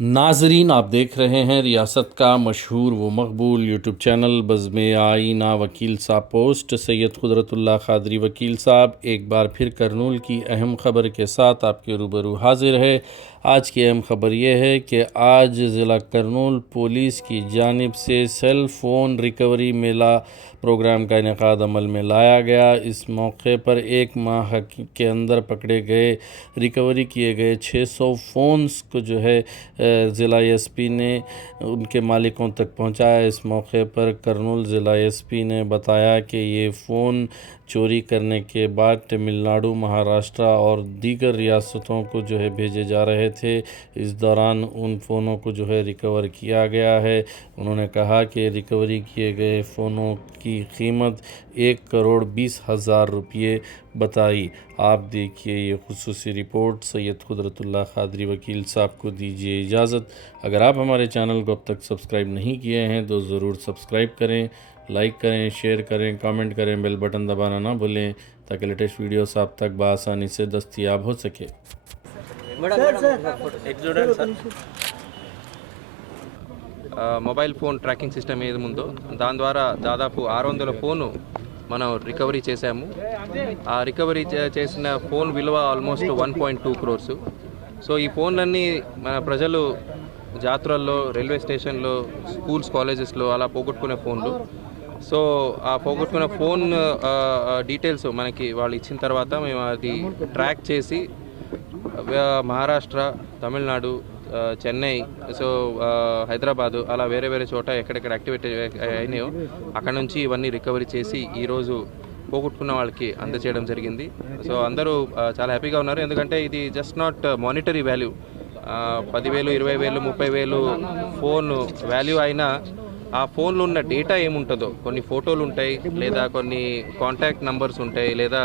ناظرین، آپ دیکھ رہے ہیں ریاست کا مشہور و مقبول یوٹیوب چینل بزم آئینہ وکیل صاحب پوسٹ۔ سید قدرت اللہ قادری وکیل صاحب، ایک بار پھر کرنول کی اہم خبر کے ساتھ آپ کے روبرو حاضر ہے۔ آج کی اہم خبر یہ ہے کہ آج ضلع کرنول پولیس کی جانب سے سیل فون ریکوری میلہ پروگرام کا انعقاد عمل میں لایا گیا۔ اس موقع پر ایک ماہ کے اندر پکڑے گئے، ریکوری کیے گئے چھ سو فونز کو جو ہے ضلع ایس پی نے ان کے مالکوں تک پہنچایا اس موقع پر کرنول ضلع ایس پی نے بتایا کہ یہ فون چوری کرنے کے بعد تمل ناڈو، مہاراشٹرا اور دیگر ریاستوں کو جو ہے بھیجے جا رہے تھے۔ اس دوران ان فونوں کو جو ہے ریکور کیا گیا ہے۔ انہوں نے کہا کہ ریکوری کیے گئے فونوں کی قیمت ایک کروڑ بیس ہزار روپیے بتائی۔ آپ دیکھیے یہ خصوصی رپورٹ۔ سید قدرت اللہ خادری وکیل صاحب کو دیجیے اجازت۔ اگر آپ ہمارے چینل کو اب تک سبسکرائب نہیں کیے ہیں تو ضرور سبسکرائب کریں۔ Like करें share करें comment करें बेल बटन दबाना ना भूलें ताकि लेटेस्ट वीडियोस आप तक बआसानी से दस्तियाब हो सके మేడం మేడం ఎటు చూడండి సార్ ఆ, మొబైల్ ఫోన్ ట్రాకింగ్ సిస్టమ్ ఏది ఉందో దాని ద్వారా దాదాపు ఆరు వందల ఫోను మనం రికవరీ చేశాము ఆ రికవరీ చే- చేసిన ఫోన్ విలువ almost one point two crores so ఈ ఫోన్లన్నీ మన ప్రజలు జాతరల్లో రైల్వే స్టేషన్లో స్కూల్స్ కాలేజెస్లో అలా పోగొట్టుకునే ఫోన్లు సో ఆ పోగొట్టుకున్న ఫోన్ డీటెయిల్స్ మనకి వాళ్ళు ఇచ్చిన తర్వాత మేము అది ట్రాక్ చేసి మహారాష్ట్ర తమిళనాడు చెన్నై సో హైదరాబాదు అలా వేరే వేరే చోట ఎక్కడెక్కడ యాక్టివేట్ అయినాయో అక్కడ నుంచి ఇవన్నీ రికవరీ చేసి ఈరోజు పోగొట్టుకున్న వాళ్ళకి అందజేయడం జరిగింది. సో అందరూ చాలా హ్యాపీగా ఉన్నారు. ఎందుకంటే ఇది జస్ట్ నాట్ మానిటరీ వాల్యూ. పదివేలు ఇరవై వేలు ముప్పై వేలు ఫోన్ వాల్యూ అయినా ఆ ఫోన్లో ఉన్న డేటా ఏముంటుందో కొన్ని ఫోటోలు ఉంటాయి లేదా కొన్ని కాంటాక్ట్ నంబర్స్ ఉంటాయి లేదా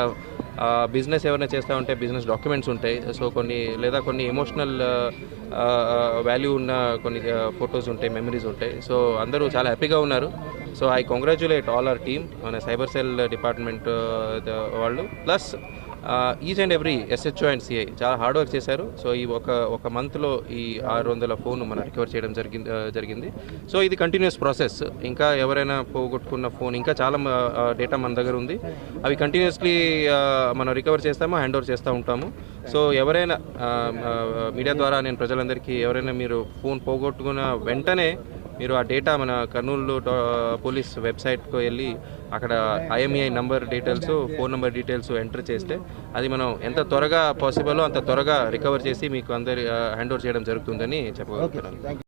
బిజినెస్ ఎవరైనా చేస్తూ ఉంటే బిజినెస్ డాక్యుమెంట్స్ ఉంటాయి. సో కొన్ని లేదా కొన్ని ఎమోషనల్ వాల్యూ ఉన్న కొన్ని ఫొటోస్ ఉంటాయి మెమరీస్ ఉంటాయి. సో అందరూ చాలా హ్యాపీగా ఉన్నారు. So I congratulate all our team మన సైబర్ సెల్ డిపార్ట్మెంట్ వాళ్ళు. Plus each and every SHO and CI చాలా హార్డ్ వర్క్ చేశారు. సో ఈ ఒక ఒక మంత్లో ఈ ఆరు వందల ఫోన్ మనం రికవర్ చేయడం జరిగింది జరిగింది. సో ఇది కంటిన్యూస్ ప్రాసెస్ ఇంకా ఎవరైనా పోగొట్టుకున్న ఫోన్ ఇంకా చాలా డేటా మన దగ్గర ఉంది. అవి కంటిన్యూస్లీ మనం రికవర్ చేస్తాము హ్యాండ్ ఓవర్ చేస్తూ ఉంటాము. సో ఎవరైనా మీడియా ద్వారా నేను ప్రజలందరికీ ఎవరైనా మీరు ఫోన్ పోగొట్టుకున్న వెంటనే మీరు ఆ డేటా మన కర్నూలు పోలీస్ వెబ్సైట్కి వెళ్ళి అక్కడ IMEI number details phone number details enter చేస్తే అది మనం ఎంత త్వరగా పాసిబుల్ అంత త్వరగా రికవర్ చేసి మీకు అందరి హ్యాండ్ ఓవర్ చేయడం జరుగుతుందని చెప్పగలుగుతున్నాను.